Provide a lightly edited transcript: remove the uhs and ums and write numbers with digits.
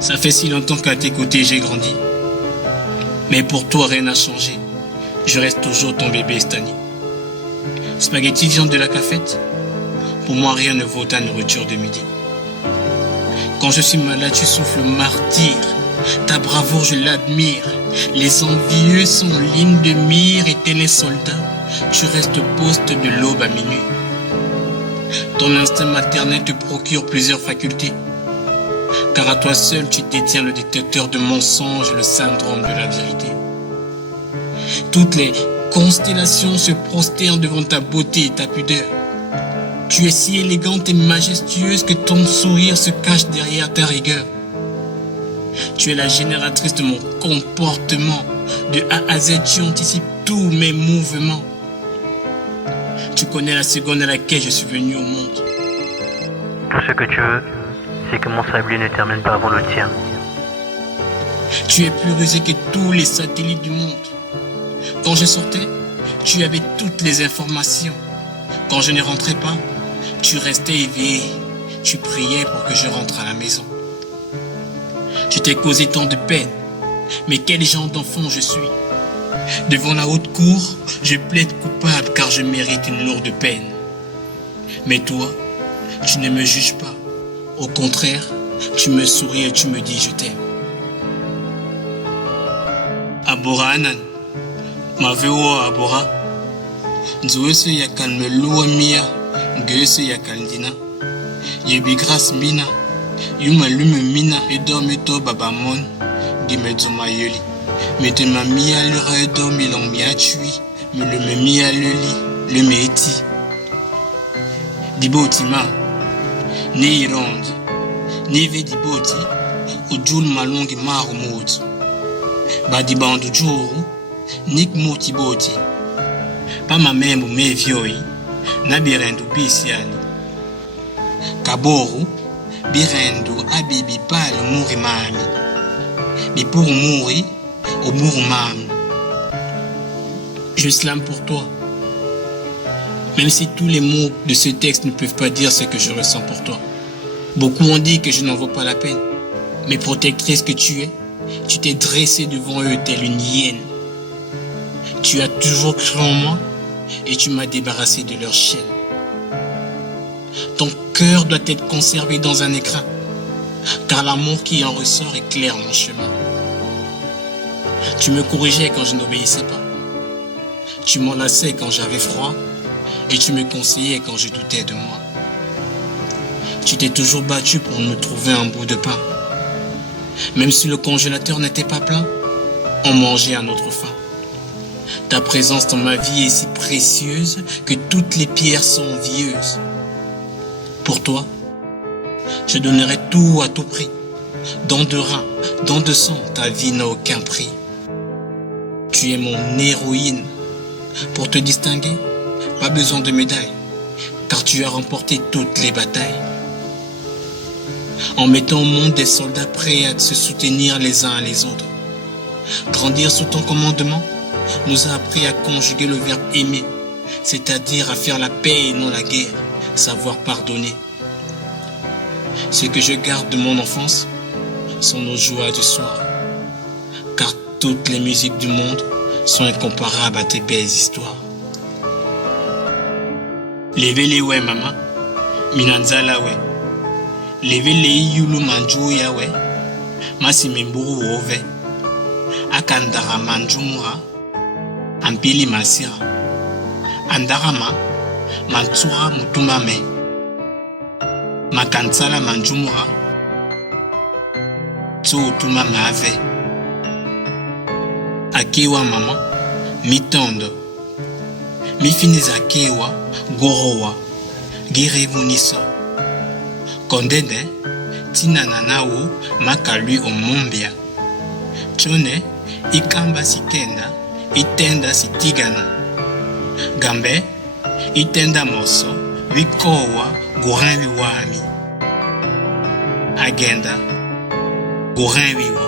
Ça fait si longtemps qu'à tes côtés j'ai grandi. Mais pour toi rien n'a changé. Je reste toujours ton bébé Stani. Spaghetti viande de la cafette. Pour moi rien ne vaut ta nourriture de midi. Quand je suis malade tu souffles martyr. Ta bravoure je l'admire. Les envieux sont en ligne de mire. Éternel soldat, tu restes au poste de l'aube à minuit. Ton instinct maternel te procure plusieurs facultés. Car à toi seul tu détiens le détecteur de mensonges et le syndrome de la vérité. Toutes les constellations se prosternent devant ta beauté et ta pudeur. Tu es si élégante et majestueuse que ton sourire se cache derrière ta rigueur. Tu es la génératrice de mon comportement. De A à Z, tu anticipes tous mes mouvements. Tu connais la seconde à laquelle je suis venu au monde. Tout ce que tu veux, c'est que mon sablier ne termine pas avant le tien. Tu es plus rusé que tous les satellites du monde. Quand je sortais, tu avais toutes les informations. Quand je ne rentrais pas, tu restais éveillé. Tu priais pour que je rentre à la maison. Je t'ai causé tant de peine, mais quel genre d'enfant je suis. Devant la haute cour, je plaide coupable car je mérite une lourde peine. Mais toi, tu ne me juges pas. Au contraire, tu me souris et tu me dis je t'aime. Abora anan, ma veo abora. Nzuese ya kalmelua mia, ngese ya kaldina. Yebi grâce mina, yuma lume mina edome to babamon, dimedzoma yeli. Mete ma mia lure do milong mia chui, me le me mia leli, le meti. Dibotima, ne irondi, ne ve diboti, ujul malongi maru moti. Badibandu juru, nik moti boti. Pa ma membu me vioi, na birendu bisiani. Kaboru, birendu abibi pal muri mami. Bipuru muri, au mami. Je slame pour toi. Même si tous les mots de ce texte ne peuvent pas dire ce que je ressens pour toi. Beaucoup ont dit que je n'en vaux pas la peine. Mais protectrice que tu es, tu t'es dressée devant eux telle une hyène. Tu as toujours cru en moi et tu m'as débarrassé de leur chaîne. Ton cœur doit être conservé dans un écrin, car l'amour qui en ressort éclaire mon chemin. Tu me corrigeais quand je n'obéissais pas. Tu m'enlaçais quand j'avais froid et tu me conseillais quand je doutais de moi. Tu t'es toujours battu pour me trouver un bout de pain. Même si le congélateur n'était pas plein, on mangeait à notre faim. Ta présence dans ma vie est si précieuse que toutes les pierres sont envieuses. Pour toi, je donnerai tout à tout prix. Dans de rein, dans de sang, ta vie n'a aucun prix. Tu es mon héroïne. Pour te distinguer, pas besoin de médaille, car tu as remporté toutes les batailles. En mettant au monde des soldats prêts à se soutenir les uns les autres. Grandir sous ton commandement nous a appris à conjuguer le verbe aimer, c'est-à-dire à faire la paix et non la guerre, savoir pardonner. Ce que je garde de mon enfance sont nos joies du soir, car toutes les musiques du monde sont incomparables à tes belles histoires. Levez-les ouais maman, minanzala ouais. Levez-les yulu manjouya ouais, masimimburu ove. Akandara manjumura, ampili masira. Andarama, mantsura mutumame. Makansala manjumura, tso tumame ave. Akewa mama, mitondo. Mifiniza akewa, gorowa, girevunisa. Kondene, tina nanao, makalui omombia. Chone, ikamba sikenda, itenda sitigana. Gambe, itenda moso, wikowa, gorin wiwami. Agenda, gorin wiwa.